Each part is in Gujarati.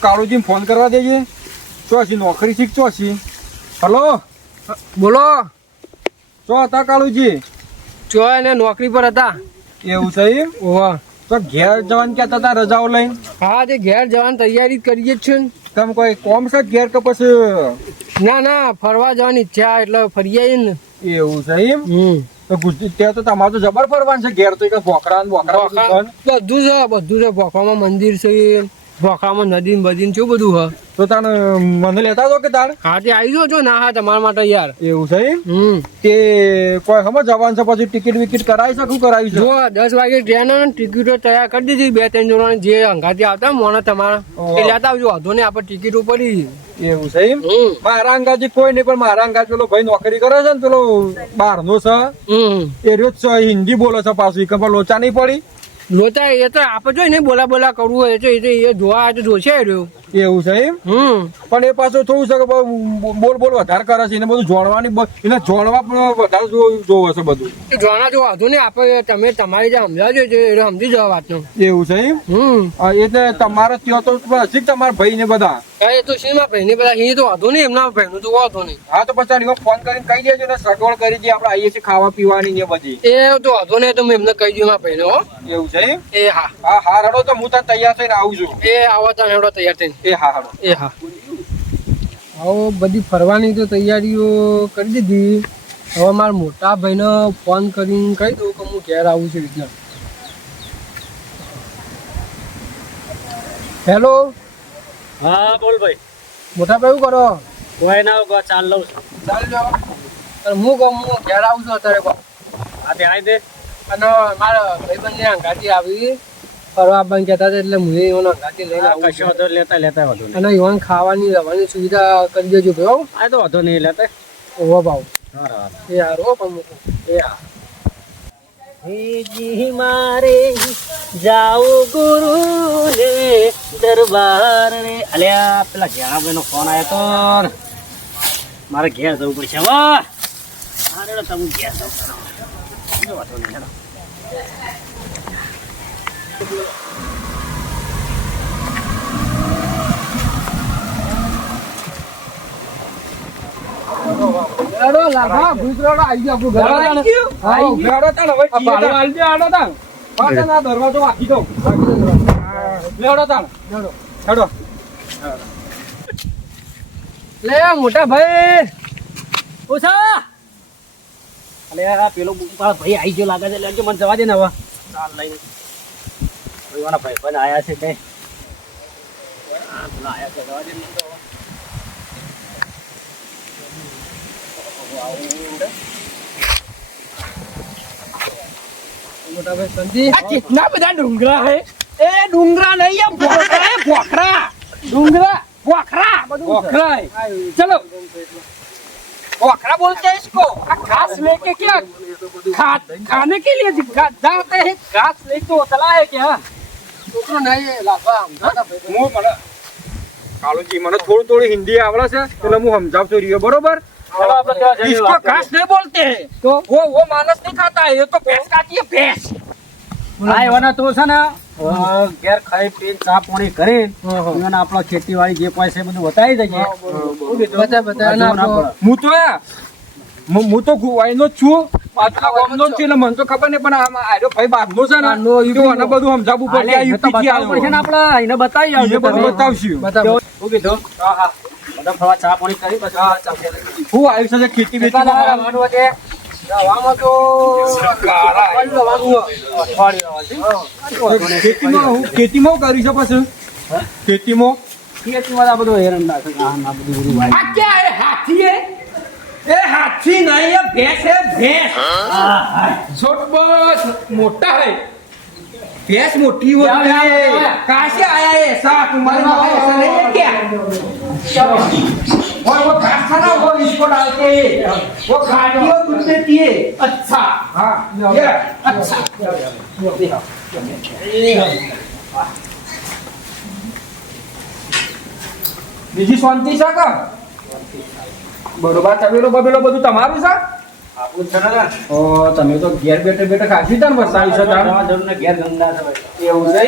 કાળુજીને ફોન કરવા દેજે. ચોસી નોકરી શીખ ચોસી. હલો? બોલો? ચો હતા કાળુજી? ચો એને નોકરી પર હતા. એવું છે ઓવા તો ઘેર જવાનું ક્યાં હતા રજાઓ લઈને? હા તે ઘેર જવાની તૈયારી જ કરીએ જ છે ને. તમે કોઈ કોમ છે ઘેર કે પછી? ના ના ફરવા જવાની ઈચ્છા એટલે ફરી આવીએ ને. એવું છે એમ? હમ. તો ત્યાં તો તમારે તો જબર ફરવાનું છે ઘેર તો ને બોકરા બધું છે બધું છે બધું મંદિર છે ભોખામાં નદી ને બધી ને શું બધું છે તો તાને મને લેતા તો કે તાર હા તે આવી જો ના? હા તમારા માટે યાર. એવું છે હમ. તે કોઈ હમ જવાન છે પછી ટિકિટ વિકિટ કરાવી શકું કરાવી છે? જો દસ વાગે ટ્રેન ટિકિટો તૈયાર કરી દીધી બે ત્રણ જણાની જે અંગાથી આવતા મોણા તમારા. એ લેતા આવજો વાંધો નહીં આપણે ટિકિટ પડી એવું છે એમ? મારા અંગાજી કોઈ નહીં પણ મારા અંગાજ પેલો ભાઈ નોકરી કરે છે ને પેલો બાર નો છે એ રોજ છે હિન્દી બોલે છે પાછું એ પણ લોચા નહીં પડી? લોચા એ તો આપણે જોઈ ને, બોલા બોલા કરવું હોય તો એ તો એ જોવા તો જોશે રહ્યો એવું છે એમ? પણ એ પાછું થોડું છે કે બોલ બોલ વધારે કરે છે એને બધું જોડવાની એને જોડવા પણ વધારે જોવે છે બધું. જોવાના જો વાંધો નહીં આપણે તમે તમારી જે સમજાવજો છે એ સમજી જવા વાતનો. એવું છે એમ? એટલે તમારે ત્યાં તો હજી તમારા ભાઈ ને બધા. એ તો શી ભાઈ ને બધા? એ તો વાંધો નહીં એમના ભાઈનું તો વાંધો નહીં હા તો પછી ફોન કરીને કહી દેજો ને સગવડ કરી દઈએ આપણે આવીએ છીએ ખાવા પીવાની ને બધી. એ તો વાંધો નહીં તો એમને કહી દઉં મારા ભાઈને હો. એવું છે એ હા. હા હા રડો તો હું તને તૈયાર થઈને આવું છું. એ આવો ત્યાં રડો તૈયાર થઈને. એ હા એ હા. આવો બધી ફરવાની તો તૈયારીઓ કરી દીધી. હવે મારા મોટા ભાઈને ફોન કરીને કહી દઉં કે હું ઘેર આવું છું વિજ્ઞાન. હેલો હા બોલ ભાઈ. મોટા ભાઈ શું કરો? કોઈ ના હોય, ચાલ લઉં છું. ચાલ જો. અને હું કહું હું ઘેર આવું છું અત્યારે કહું. હા તે દે. અને મારા ભાઈબંધને ગાડી આવી. ફરવા બંધ જતા હતા એટલે હું એવાનો અંગાથી લઈને આવું કશો છું. લેતા લેતા વધુ અને યુવાન ખાવાની રહેવાની સુવિધા કરી દેજો ભાઈ હો. આ તો વાંધો નહીં લેતા. ઓહો ભાવ. એ હારો પણ. એ હા. જી મારે જાઓ ગુરુ રે દરબાર રે અલ્યા પેલા ઘેરા ભાઈ નો ફોન આવ્યો તો મારે ઘેર જવું પડશે હવે રેડો તમે ઘેર જવું કઈ વાંધો નહીં હેડો લાભા ગુજરાડો આઈ. લે મોટા ભાઈ પેલો ભાઈ આવી ગયો લાગે છે મને જવા દે ને હવે ચાલ ભાઈવાના ભાઈ પણ આયા છે કઈ હા, પેલા આયા છે જવા દે ને મને તો હવે. મોટા ભાઈ સંજી આ કેટલા બધા ડુંગરા હે એ ડુંગરા નહીં આ ભોખરા હે, ભોખરા ડુંગરા ભોખરા બધું છે. વખરાય. चलो पोखरा बोलते हैं इसको घास लेके क्या खा, खाने के लिए घा- जाते हैं घास लेके तो चला है क्या છોકરો નહીં લાભા સમજાતા ભાઈ હું મને કાળુજી મને થોડું થોડું હિન્દી આવડે છે એટલે હું સમજાવતો રહ્યો બરોબર इसको घास नहीं बोलते हैं તો वो वो मानस नहीं खाता है ये तो भैंस खाती है भैंस હા એવાના તો છે ને ઘેર ખાઈ પી ચા પાણી કરી અને આપણા ખેતીવાડી જે પૈસા બધું બતાવી દઈએ બતા બતા ના પડે. હું તો આ હું હું તો ગોવાઈનો જ છું. પાછલા ગામનો જ છું. મને તો ખબર નહીં પણ આમાં આર્યો ભાઈ બહારનો છે ને તો આને બધું સમજાવવું આ ને આપણે એને બતાવી આવજો બધું બતાવશું. બતા કીધું હા હા. બધા ફરવા ચા પાણી કરી પછી હા, ચાલશે. હું આવ્યું છે ખેતી બેતી છે? ખેતીમાં હું ખેતીમાં હું કરી છે? પછી ખેતીમાં? ખેતીમાં બધું હેરાન ના બધું વાય. क्या है हाथी है ए हाथी नहीं है भैंस है भैंस छोट बस मोटा है भैंस मोटी होती क्या, है क्या? कहाँ से आया है ऐसा तुम्हारे वहाँ ऐसा नहीं है क्या और वो घास था ना वो इसको डालते हैं वो खाती है दूध देती है अच्छा हाँ ये अच्छा બીજી શાંતિ છે કે બરોબર તબેલો બબેલો બધું તમારું છે? ને તમે તો ઘેર બેઠે બેઠે ખાસી તાર વસાવી છે તાર તમારા ઘેર ધંધા છે એવું છે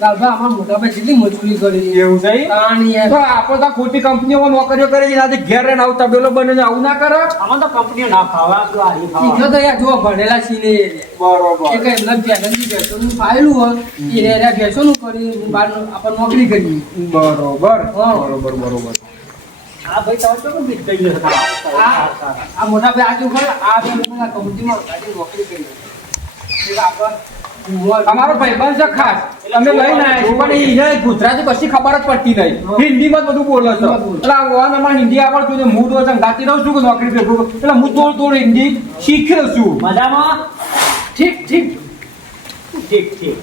દાદા અમારા મોટા ભાઈ કેટલી મજૂરી કરી? એવું છે એમ? તાણી યાર. તો આપણે તો ખોટી કંપનીઓમાં નોકરીઓ કરે છે આજે ઘેર રહીને આવું તબેલો બને આવું ના કરે? આમાં તો કંપનીઓ ના ખાવા તો આરી. તો યાર જો ભણેલા છીએ બરોબર. એક એમના ભેંસોનું ફાયેલું હોય એ રહ્યા નું કરી બહાર આપણે નોકરી કરી બરોબર. બરોબર બરોબર. આ ભાઈ તમે કેમ બીજ કહી ગયો આ આ મોટા ભાઈ આજુ ખરા આ બે લોકો કંપનીમાં ગાડી નોકરી કરી અમારો ભાઈબંધ છે ખાસ. અમે લઈને આવ્યા છીએ, પણ એને ગુજરાતી કશી ખબર જ પડતી નહીં. હિન્દીમાં બધું બોલો છો. એટલે અમારે હિન્દી આવડતું છે હું તો સંગાતી રહું છું કે નોકરી ભેગું એટલે હું થોડું થોડું હિન્દી શીખ્યો છું. મજામાં? ઠીક ઠીક. ઠીક ઠીક.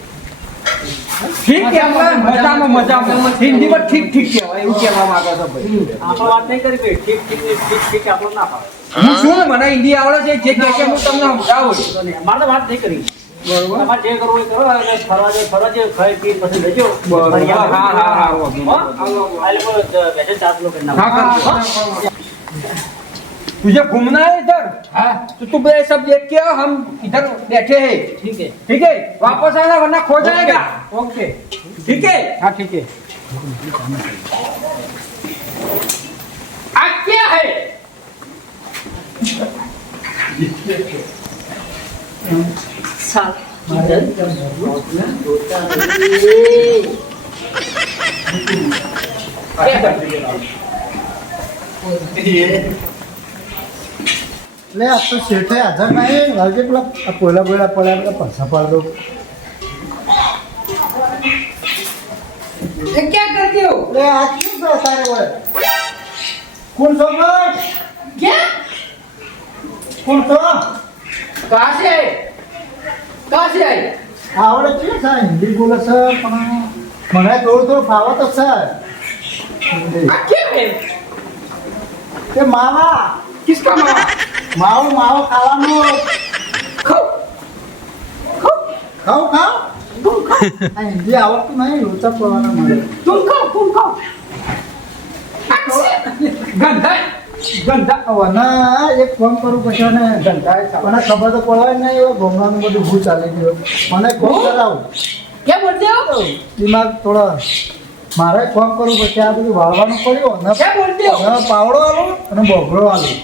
ઠીક કહેવાય મજામાં મજામાં. હિન્દીમાં ઠીક ઠીક કહેવાય એવું કહેવા માંગો છો ભાઈ આપણે વાત નહીં કરી ભાઈ ઠીક ઠીક ઠીક ઠીક આપણને ના પાડે હું છું ને મને હિન્દી આવડે છે જે કે હું તમને સમજાવું મારે તો વાત નહીં કરી બરોબર જે કરવું એ કરો અને ફરવા જે ફરવા જે ખાઈ પી પછી લેજો બરોબર હા હા હા હા આ લોકો મેસેજ ચાર્જ લો કરી નાખો હા तुझे घूमना है इधर? हाँ। तो तू ये सब देख के हम इधर बैठे हैं। ठीक है। ठीक है? वापस आना वरना खो जाएगा। ओके। ठीक है? हाँ ठीक है। क्या है? ये। લે આ તો શેઠે હાજર નહીં. લાગે પેલા આ કોયલા બોયલા પડ્યા બધા પૈસા પાડ દો ક્યાં કરતી હો? લે આ શું છે તારે ઓળે કોણ છો બસ ક્યાં? કોણ છો? કાશે કાશે આવડે છે સર હિન્દી બોલે છે પણ મને થોડું થોડું ફાવે કે મામા. કિસકા મામા? માવો માવો ખાવાનો. ખાવ. ખાવ ખાવ તું ખાવ હિન્દી આવડતું નહીં લોચા પડવાના મળે. તું ખાવ તું ખાવ. ગંધા ગંધા વના એક ફોન કરું પછી મને ગંધા મને ખબર તો પડવાય નહીં એવો ભમરાનું બધું ભૂ ચાલી ગયો. મને ફોન કરાવું. કેમ બોલતી હો? દિમાગ થોડો મારે ફોન કરું પછી આ બધું વાળવાનું પડ્યું. ને પાવડો આલું અને બોગડો આલું.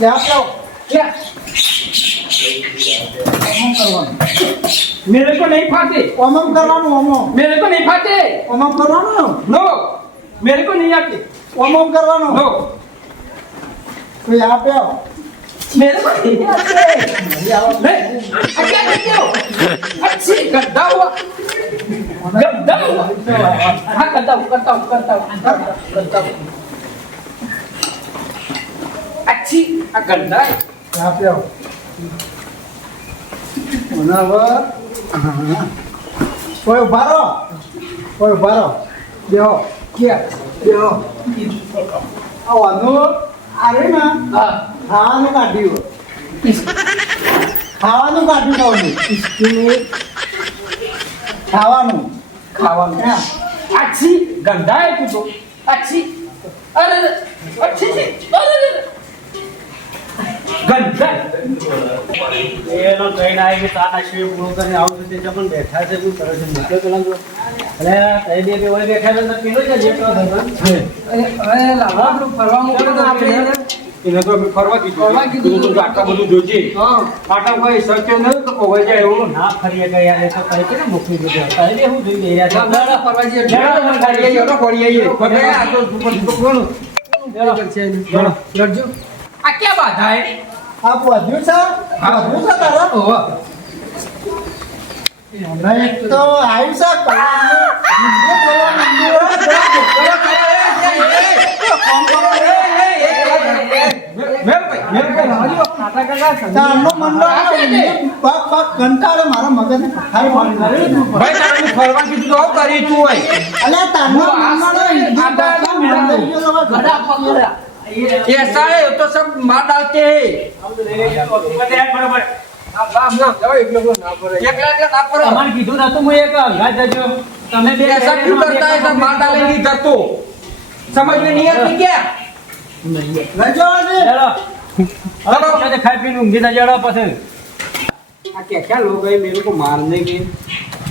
લે આપો લે ઓમમ મેરે કો નહીં ફાટે ઓમમ કરવાનું ઓમમ મેરે કો નહીં ફાટે ઓમમ કરવાનું નો મેરે કો નહીં આતે ઓમમ કરવાનું નો કોઈ આપે મેરે કો નહીં આતે લે આ કે કયો અચ્છી ગદ્દા હુઆ હા ગદ્દા કરતા કરતા કરતા કરતા છી આ ગંધાય ચા કે ખાવાનું કાઢ્યું. ખાવાનું કાઢ્યું કહું ખાવાનું. ખાવાનું. આછી ગંધાય તું તો આછી. અરે અચ્છી એનો બેઠા છે બેઠા તો પીલો છે જે તો આપણે ફરવા કીધું ફરવા કીધું તું બધું જોજે હા આટા કોઈ એવું ના ફરીએ ગયા એ તો કે મૂકી દીધું કઈ હું જોઈ ફરવા જઈએ આ તો આ કે બાધા હે? આ વધ્યું છે વધ્યું છે તારા? ઓહો અને તો આવ્યું છે મારા તારે હું ફરવા કીધું કરી તું અલ્યા તારનું મન લાગે, હિન્દી આ પાક પાક મન લઈ ગયો હવે ગડા પકડા ऐसा है तो सब मार डालते हैं બરાબર આમ ના જાઓ એકલો એકલો ના પડે एकला एकला ना करो તમારે કીધું નતું હું એક અંગાત જજો તમે બે ऐसा क्यों करता है सब मार डालेंगे इधर तो समझ में नहीं आती क्या લઈ જાઓ આજે. ચાલો चलो खाई पी ऊँघी ना जड़ा पसंद आ क्या क्या लोग हैं मेरे को मारने के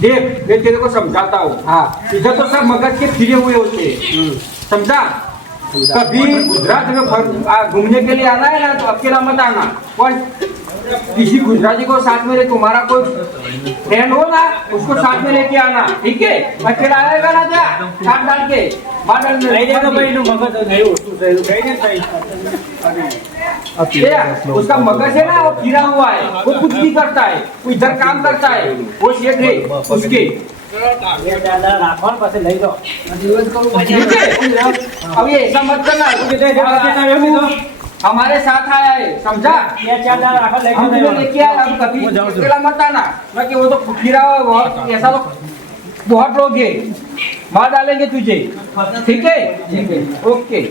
देख मैं तेरे को समझाता हूँ हाँ इधर तो सब मगज के फिरे हुए होते हैं समझा कभी गुजरात में घूमने के लिए आना है ना तो अकेला मत आना और किसी गुजराती को साथ में लेके तुम्हारा कोई फ्रेंड हो ना उसको साथ में लेके आना ठीक है अकेला आएगा ना क्या साथ डाल के बादल में ले जाएगा भाई नु मगज नहीं होतू सही सही उसका मगज है ना वो गिरा हुआ है वो कुछ भी करता है वो इधर काम करता है वो शेख है उसके हमारे साथ आया है समझा ये चार दाल रखा लेके आया हम कभी इसके मत आना ना कि वो तो गिरा हुआ ऐसा तो बहुत लोग है मार डालेंगे तुझे ठीक है ठीक है ओके